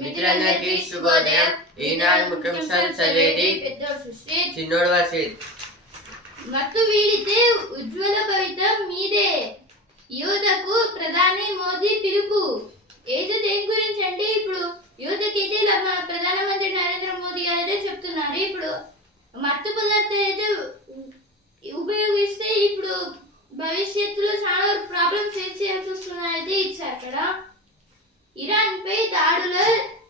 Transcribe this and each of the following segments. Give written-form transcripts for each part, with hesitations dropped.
మిత్రులందరికీ శుభోదయం. ఈనాడు ముఖ్యాంశాలు చదివేది చిన్నోడు వర్షిత్. మత్తు వీడితే ఉజ్వల భవితం మీదే, యువతకు ప్రధాని మోదీ పిలుపు. ఏదో దేని గురించి అంటే ఇప్పుడు యువతకైతే ప్రధానమంత్రి నరేంద్ర మోదీ గారు అయితే చెప్తున్నారు, ఇప్పుడు మత్తు పదార్థాలు అయితే ఉపయోగిస్తే ఇప్పుడు భవిష్యత్తులో చాలా ప్రాబ్లమ్స్ ఫేస్ చేయాల్సి వస్తున్నారైతే ఇచ్చారు. అక్కడ ఇరాన్ పై దాడుల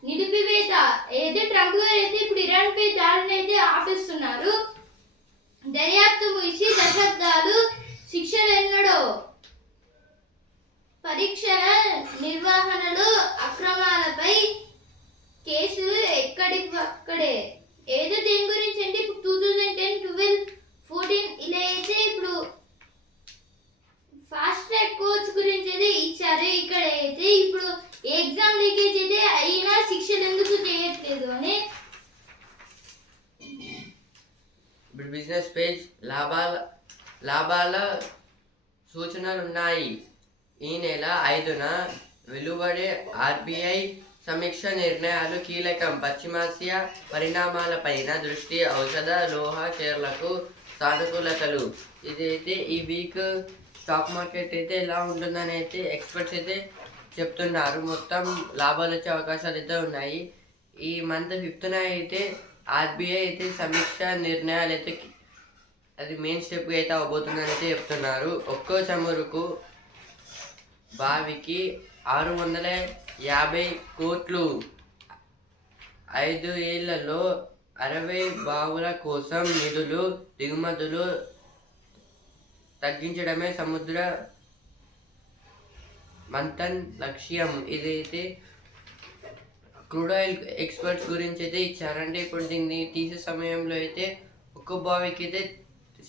నిలిపివేత ఏదైతే ట్రంప్ గారు అయితే ఇప్పుడు ఇరాన్ పై దాడులను అయితే ఆపిస్తున్నారు. దర్యాప్తు ముగిసి దశాబ్దాలు శిక్షలెన్నడో, పరీక్షల నిర్వహణలో అక్రమాలపై కేసులు ఎక్కడికక్కడే. ఏదో దేని గురించి అంటే ఇప్పుడు 2010, 12, 14 ఇలా అయితే ఇప్పుడు ఫాస్ట్ ట్రాక్ కోర్స్ గురించి అయితే ఇచ్చారు. ఇక్కడ అయితే ఇప్పుడు ఎగ్జామ్ లీకేజ్ అయితే అయినా శిక్షలు ఎందుకు చేయట్లేదు అని. ఇప్పుడు బిజినెస్ పేజ్ లాభాల సూచనలు ఉన్నాయి. ఈ నెల 5న వెలువడే ఆర్బీఐ సమీక్ష నిర్ణయాలు కీలకం. పశ్చిమాసియా పరిణామాలపైన దృష్టి, ఔషధ లోహ షేర్లకు సానుకూలతలు. ఇదైతే ఈ వీక్ స్టాక్ మార్కెట్ అయితే ఎలా ఉంటుందని అయితే ఎక్స్పర్ట్స్ అయితే చెప్తున్నారు. మొత్తం లాభాలు వచ్చే అవకాశాలు అయితే ఉన్నాయి. ఈ మంత్ 5న అయితే ఆర్బీఐ అయితే సమీక్ష నిర్ణయాలు అయితే అది మెయిన్ స్టెప్ అయితే అవబోతుందని అయితే చెప్తున్నారు. ఒక్కో చమురుకు బావికి 650 కోట్లు. 5 ఏళ్లలో 60 బావుల కోసం నిధులు, దిగుమతులు తగ్గించడమే సముద్ర మంథన్ లక్ష్యం. ఇదైతే క్రూడ్ ఆయిల్ ఎక్స్పర్ట్స్ గురించి అయితే ఇచ్చారంటే ఇప్పుడు దీన్ని తీసే సమయంలో అయితే ఒక్క బావికి అయితే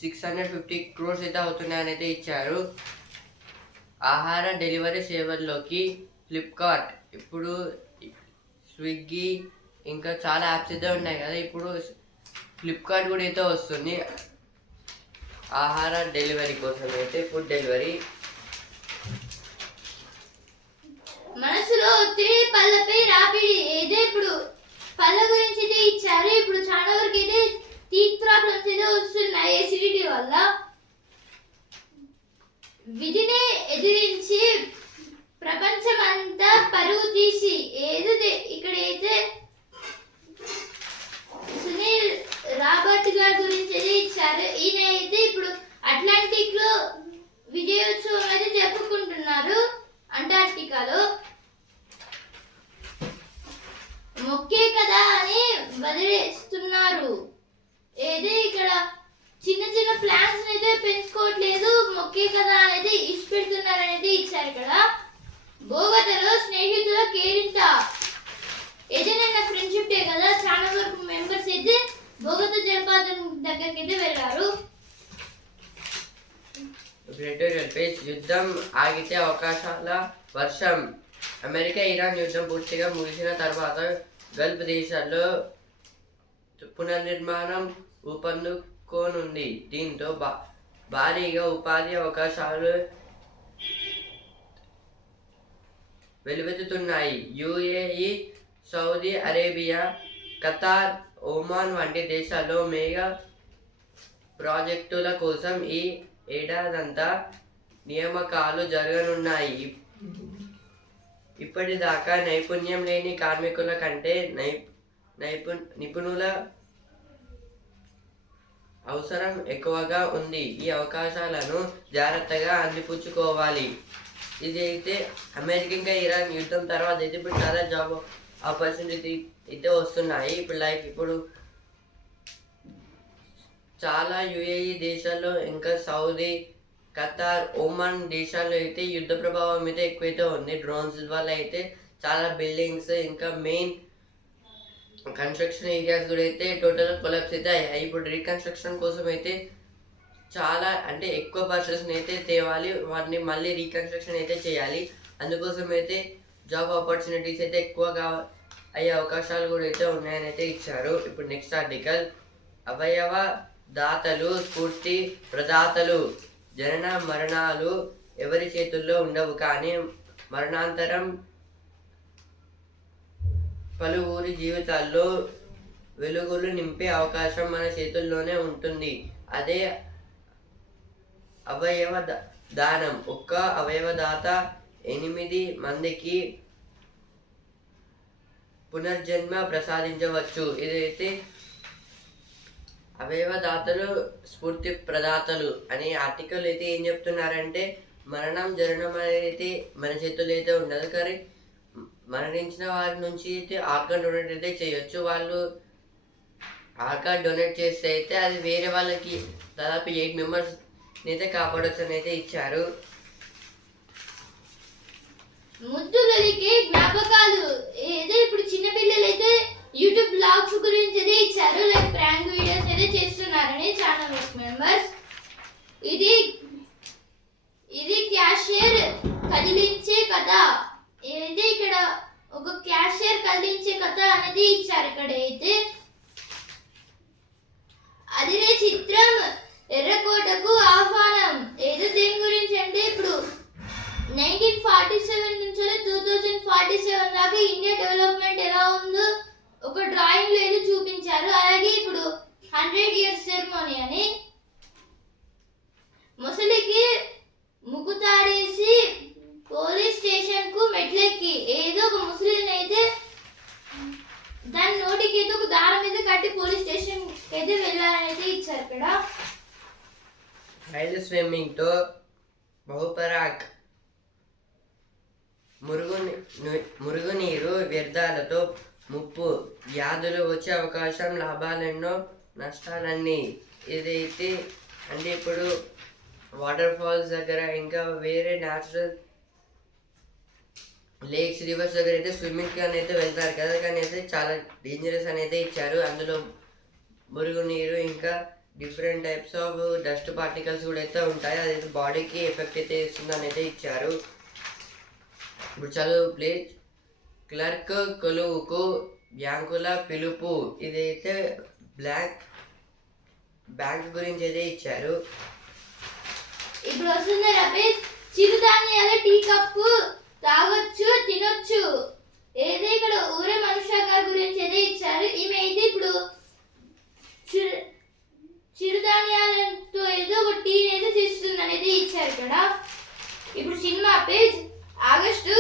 650 crores అయితే అవుతున్నాయని అయితే ఇచ్చారు. ఆహార డెలివరీ సేవల్లోకి ఫ్లిప్కార్ట్, ఇప్పుడు స్విగ్గీ ఇంకా చాలా యాప్స్ అయితే ఉన్నాయి కదా, ఇప్పుడు ఫ్లిప్కార్ట్ కూడా అయితే వస్తుంది ఆహార డెలివరీ కోసం అయితే, ఫుడ్ డెలివరీ. మనసులో ఒత్తిడి, పళ్ళపై రాపిడి. ఏదో ఇప్పుడు పళ్ళ గురించి అయితే ఇచ్చారు. ఇప్పుడు చాలా వరకు అయితే టీత్ ప్రాబ్లమ్స్ అయితే వస్తున్నాయి ఎసిడిటీ వల్ల. విధిని ఎదిరించి ప్రపంచమంతా పరువు తీసి ఏదో ఇక్కడైతే సునీల్ రాబర్ట్ గారి గురించి అయితే ఇచ్చారు. ఈయన అయితే ఇప్పుడు అట్లాంటిక్ లో విజయోత్సవం అయితే జరుపుకుంటున్నారు అంటార్టికాలో. మొక్కే కదా అని వదిలేస్తున్నారు. ఏదో ఇక్కడ చిన్న చిన్న ప్లాంట్స్ అయితే పెంచుకోవట్లేదు, మొక్కే కదా అనేది ఇష్టపెడుతున్నారు అనేది ఇచ్చారు. ఇక్కడ బోగతలో స్నేహితుల కేరింత. ఏదైనా ఫ్రెండ్షిప్ డే కదా, చాలా వరకు మెంబర్స్ అయితే బోగత జలపాతం దగ్గరికి అయితే వెళ్ళారు. యుద్ధం ఆగితే అవకాశాల వర్షం. అమెరికా ఇరాన్ యుద్ధం పూర్తిగా ముగిసిన తర్వాత గల్ఫ్ దేశాల్లో పునర్నిర్మాణం ఊపందుకోనుంది. దీంతో భారీగా ఉపాధి అవకాశాలు వెలువెత్తుతున్నాయి. UAE, Saudi Arabia, Qatar, Oman వంటి దేశాల్లో మెగా ప్రాజెక్టుల కోసం ఈ ఏడాదంతా నియామకాలు జరగనున్నాయి. ఇప్పటిదాకా నైపుణ్యం లేని కార్మికుల కంటే నిపుణుల అవసరం ఎక్కువగా ఉంది. ఈ అవకాశాలను జాగ్రత్తగా అందిపుచ్చుకోవాలి. ఇది అయితే అమెరికా ఇంకా ఇరాన్ యుద్ధం తర్వాత అయితే ఇప్పుడు చాలా జాబ్ ఆపర్చునిటీ అయితే వస్తున్నాయి. ఇప్పుడు చాలా యుఏఈ దేశాల్లో ఇంకా సౌదీ, ఖతార్, ఒమాన్ దేశాల్లో అయితే యుద్ధ ప్రభావం అయితే ఎక్కువైతే ఉంది. డ్రోన్స్ వల్ల అయితే చాలా బిల్డింగ్స్ ఇంకా మెయిన్ కన్స్ట్రక్షన్ ఏరియాస్ కూడా అయితే టోటల్ కొలాప్స్ అయితే అయ్యాయి. ఇప్పుడు రీకన్స్ట్రక్షన్ కోసం అయితే చాలా అంటే ఎక్కువ పర్సన్స్ అయితే తేవాలి, వాటిని మళ్ళీ రీకన్స్ట్రక్షన్ అయితే చేయాలి. అందుకోసం అయితే జాబ్ ఆపర్చునిటీస్ అయితే ఎక్కువగా అయ్యే అవకాశాలు కూడా అయితే ఉన్నాయని అయితే ఇచ్చారు. ఇప్పుడు నెక్స్ట్ ఆర్టికల్, అవయవ దాతలు స్ఫూర్తి ప్రదాతలు. జనన మరణాలు ఎవరి చేతుల్లో ఉండవు, కానీ మరణాంతరం పలువురి జీవితాల్లో వెలుగులు నింపే అవకాశం మన చేతుల్లోనే ఉంటుంది. అదే అవయవ దానం. ఒక్క అవయవదాత 8 మందికి పునర్జన్మ ప్రసాదించవచ్చు. ఇదైతే అవయవదాతలు స్ఫూర్తి ప్రదాతలు అనే ఆర్టికల్ అయితే ఏం చెప్తున్నారంటే, మరణం జరగడం అనేది మన చేతుల్లో అయితే ఉండదు, కానీ మరణించిన వారి నుంచి అయితే ఆర్గాన్ డొనేట్ అయితే చేయొచ్చు. వాళ్ళు ఆర్గాన్ డొనేట్ చేస్తే అయితే అది వేరే వాళ్ళకి దాదాపు 8 మెంబర్స్ అయితే కాపాడొచ్చు అని అయితే ఇచ్చారు. ముద్దులకి జ్ఞాపకాలు ఏదో ఇప్పుడు చిన్న పిల్లలు అయితే యూట్యూబ్ బ్లాగ్స్ గురించి అయితే ఇచ్చారు, లైక్ ప్రాంక్ వీడియోస్ అయితే చేస్తున్నారని చాలా మెంబర్స్. ఇది క్యాషియర్ కదిలించే కథ. ఏదైతే ఇక్కడ ఒక క్యాషియర్ కదిలించే కథ అనేది ఇచ్చారు. ఇక్కడ అయితే అదిరే చిత్రం ఎర్రకోటకు ఆహ్వానం. ఏదో దేని గురించి అంటే ఇప్పుడు 1947 నుంచి 2047 దాకా ఇండియా డెవలప్మెంట్ ఎలా ఉందో ఒక డ్రాయింగ్ లో ఏదో చూపించారు. అలాగే ఇప్పుడు 100 ఇయర్స్ సెరమోనీ అని ముసలికి ముకుతాడేసి పోలీస్ స్టేషన్ కు మెట్లెక్కి ఏదో ఒక ముసలిని అయితే దాని నోటికి ఏదో ఒక దారం మీద కట్టి పోలీస్ స్టేషన్ అయితే వెళ్ళాలని అయితే ఇచ్చారు. ఇక్కడ రైలు స్విమ్మింగ్ తో బహుపరాక్ మురుగునీరు వ్యర్థాలతో ముప్పు, వ్యాధులు వచ్చే అవకాశం, లాభాలెన్నో నష్టాలన్నీ. ఇదైతే అంటే ఇప్పుడు వాటర్ ఫాల్స్ దగ్గర ఇంకా వేరే న్యాచురల్ లేక్స్ రివర్స్ దగ్గర అయితే స్విమ్మింగ్ అని అయితే వెళ్తారు కదా, కానీ అయితే చాలా డేంజరస్ అని అయితే ఇచ్చారు. అందులో మురుగునీరు ఇంకా different types of dust particles కూడా అయితే ఉంటాయి. అదైతే బాడీకి ఎఫెక్ట్ అయితే ఇస్తుందని అయితే ఇచ్చారు. ఇప్పుడు చదువు ప్లీజ్. క్లర్క్ కొలువుకు బ్యాంకుల పిలుపు. ఇదైతే బ్యాంక్ గురించి అయితే ఇచ్చారు. ఇప్పుడు వస్తుంది రమేష్. చిరుధాన్యాల టీ కప్పు తాగొచ్చు, తినొచ్చు. ఏదో ఇక్కడ ఊరే మనుష గారి గురించి అయితే ఇచ్చారు. ఈమె అయితే ఇప్పుడు చిరుధాన్యాలతో ఏదో ఒక టీ అయితే చేస్తుంది అనేది ఇచ్చారు ఇక్కడ. ఇప్పుడు సినిమా పేజ్. ఆగస్టు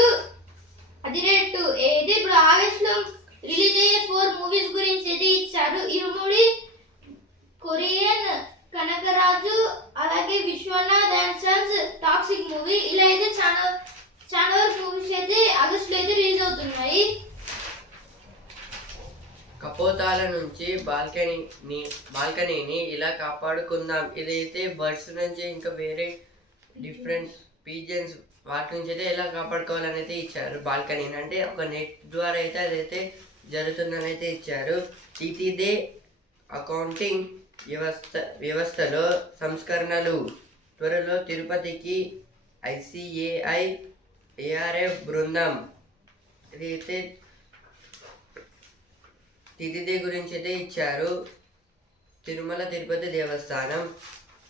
18 ఏది ఇప్పుడు ఆగస్ట్ లో రిలీజ్ అయ్యే 4 మూవీస్ గురించి అయితే ఇచ్చారు. ఇరుముడి, కొరియన్, కనకరాజు, అలాగే Viswanath and Sons, Toxic movie. ఇలా అయితే చాలా వరకు మూవీస్ అయితే ఆగస్ట్ లో అయితే రిలీజ్ అవుతున్నాయి. కపోతాల నుంచి బాల్కనీని ఇలా కాపాడుకుందాం. ఇదైతే బర్డ్స్ నుంచి ఇంకా వేరే డిఫరెంట్ పీజన్స్ వాటి నుంచి అయితే ఎలా కాపాడుకోవాలని అయితే ఇచ్చారు. బాల్కనీని అంటే ఒక నెట్ ద్వారా అయితే అదైతే జరుగుతుందని అయితే ఇచ్చారు. తీతిదే అకౌంటింగ్ వ్యవస్థలో సంస్కరణలు. త్వరలో తిరుపతికి ICAI ARF బృందం. ఇదైతే తితిదే గురించి అయితే ఇచ్చారు. తిరుమల తిరుపతి దేవస్థానం.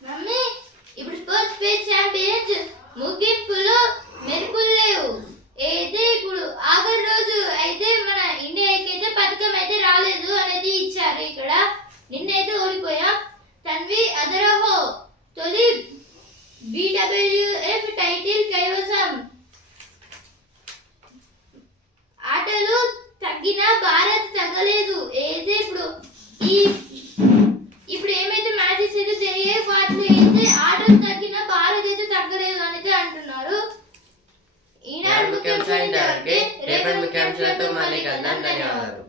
మమ్మీ ఇప్పుడు స్పోర్ట్స్ పేజ్ ఛాంపియన్స్ ముగింపులో మెరుపులు లేవు. అయితే ఇప్పుడు ఆఖరి రోజు అయితే మన ఇండియాకి అయితే పథకం అయితే రాలేదు అనేది ఇచ్చారు. ఇక్కడ నిన్నైతే ఓడిపోయా. తన్వి అదరహో తొలి BWF టైటిల్ కైవసం. ఆటలు తగ్గిన భారత్ తగ్గలేదు. ఏదే ఇప్పుడు ఏమైతే మ్యాచెస్ అయితే జరిగాయి వాటిలో అయితే ఆటలు తగ్గిన భారత్ అయితే తగ్గలేదు అనేది అంటున్నారు. ఈనాడు ముఖ్యాంశాలు రేపటి ముఖ్యాంశాలతో మళ్ళీ కలుద్దాం. ధన్యవాదాలు.